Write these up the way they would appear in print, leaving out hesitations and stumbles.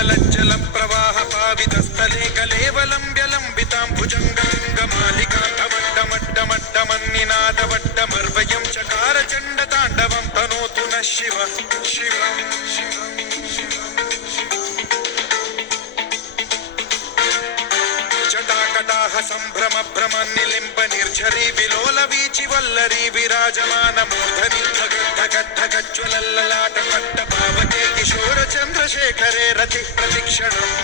गलज्जल प्रवाह पावितस्थले कलेवलम्ब्यलम्बितां भुजङ्गलिङ्गमालिकाटमड्डमड्डमड्डमन्निनादवड्डमर्वयं चकार चण्डताण्डवं तनोतु नः शिवः शिवं शिवं जटाकटाह सम्भ्रम भ्रमन्निलिम्ब निर्झरी विलोल वीचि वल्लरी विराजमान मूर्धनि धगद्धगद्धगज्ज्वलल्ललाट पट्ट पावके किशोर चन्द्रशेखरे रति प्रतिक्षणम्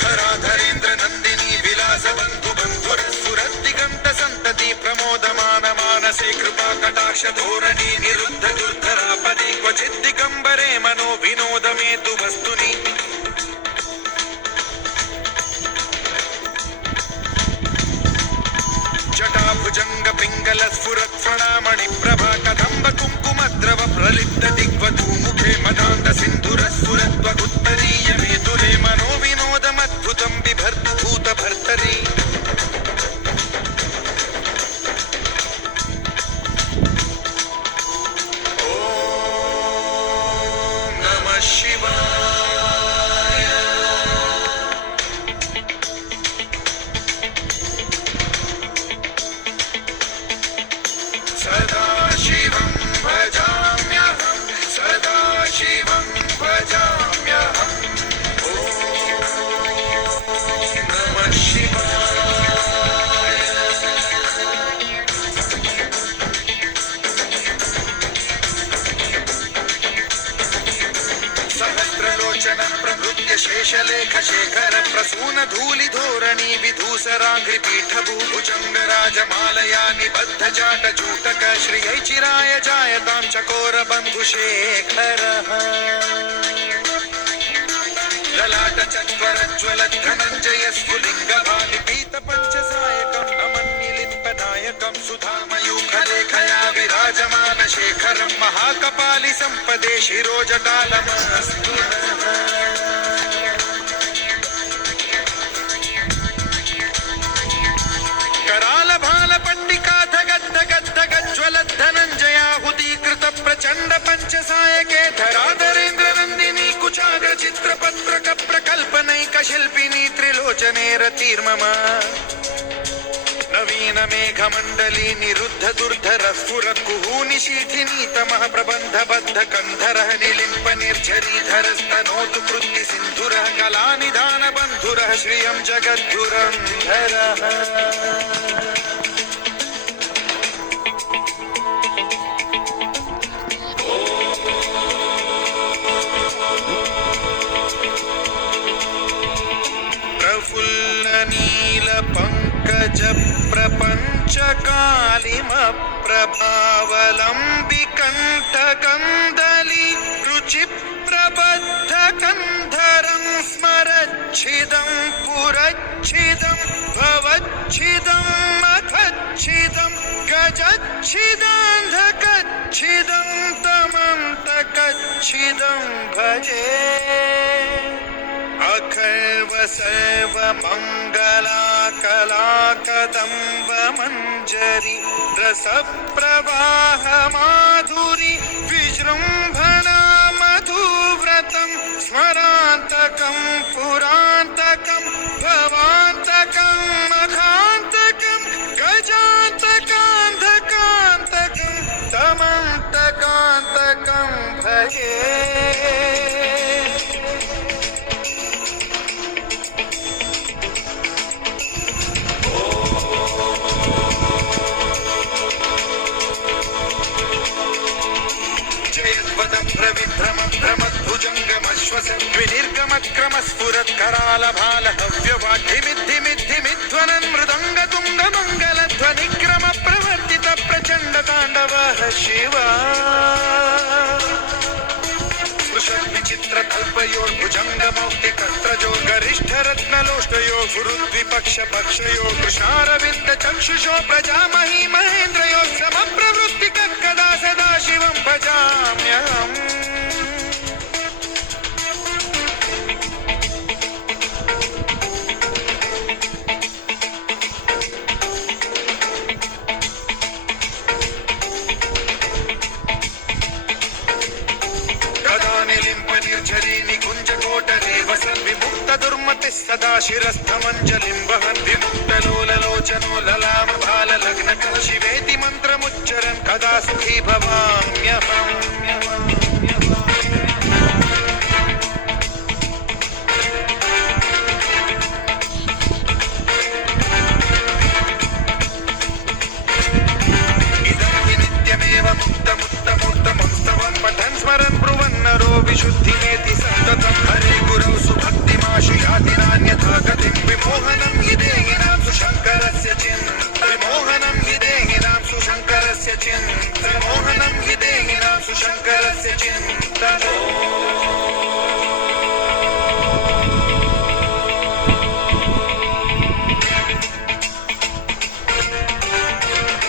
धराधरेन्द्र नन्दिनी विलास बन्धु बन्धुरस्फुरद्दिगन्त सन्तति प्रमोदमान मानसे कृपा कटाक्ष धोरणी निरुद्ध दुर्धरापदे क्वचित् दिगम्बरे मनो विनोद मेतु वस्तुनि जटाभुजङ्ग पिङ्गल स्फुरत् प्रणामणि प्रभा कदम्ब कुङ्कुमद्रव प्रलिप्त दिग्वधू मुखे मदान्त सिन्धुरस्फुरत्वगुत्तरीय मेतुरे मनो विनोदमद्भुतं बिभर्तु भूत भर्तरि ॐ नमः शिवाय सदा शिवं भजाम्यहं सदा शिवं भजाम्यहम् ॐ नमः शिवाय सहस्रलोचन प्रभृत्य शेषलेख शेखर प्रसून धूलि धोरणी विधूसराघ्रि पीठभूभुजङ्ग राजमालया निबद्ध जाट जूटक श्रियै चिराय जायतां चकोर बन्धुशेखरः ललाट चत्वरज्ज्वल धनञ्जय स्फुलिङ्ग भालि पीत पञ्चसायकं नमन्निलिम्पनायकं सुधामयूखलेखया विराजमान शेखरं महाकपालि सम्पदे शिरोजटालमस्तु कराल भाल पट्टिका धगद्धगद्धगज्ज्वल धनञ्जयाहुतीकृत प्रचण्ड पञ्चसायके धराधरेन्द्र नन्दिनी कुचाग्र चित्रपत्रक प्रकल्पनैक शिल्पिनी त्रिलोचने रतिर्मम नवीन मेघमण्डली निरुद्ध दुर्धर स्फुरत् कुहूनि शीथिनी तमः प्रबन्ध बद्ध कन्धरः निलिम्प निर्झरीधरस्तनोतु कृत्ति सिन्धुरः कलानिधान बन्धुरः श्रियं जगद्धुरन्धरः प्रफुल्ल नील पंकज प्रपंच कालिम प्रभावलंबि कंठ कंदली रुचि प्रबद्ध कंधरं स्मरच्छिदं पुरच्छिदं भवच्छिदं मखच्छिदं गजच्छिदान्धकच्छिदं तमन्तकच्छिदं भजे अखर्व सर्व मंगला कला कदम्ब मंजरी रस प्रवाह माधुरी विजृंभणा मधुव्रतं स्मरान्तकं पुरान्तकं भवान्तकं मखान्तकं गजान्तकान्धकान्तकं तमन्तकान्तकं भजे विनिर्गमक्रम स्फुरत् कराल भाल हव्यवाढ्यमिद्धिमिद्धिमिध्वनन् मृदंग तुंग मंगल ध्वनिक्रम प्रवर्तित प्रचंड तांडवः शिवा विचित्र कल्पयोर्भुजंग मौक्तिकस्त्रजो गरिष्ठ रत्नलोष्टयो गुरुद्विपक्ष पक्षयो कृशारविंद चक्षुषो प्रजामही महेन्द्रयो समप्रवृत्ति कदा सदा शिवं भजाम्यहम् सदा शिरस्थमञ्जलिं वहन् विमुक्तलोललोचनो ललाम बाललग्नकः शिवेति मन्त्रमुच्चरन् कदा सुखी भवाम्यहम् पठन् स्मरन् ब्रुवन्नरो विशुद्धिमेति सन्ततं हरे गुरौ सुभक्तिमाशु याति नान्यथा गतिं विमोहनं हि देहिनां सुशङ्करस्य विमोहनं हि देहिनां सुशङ्करस्य विमोहनं हि देहिनां सुशङ्करस्य चिन्तनम्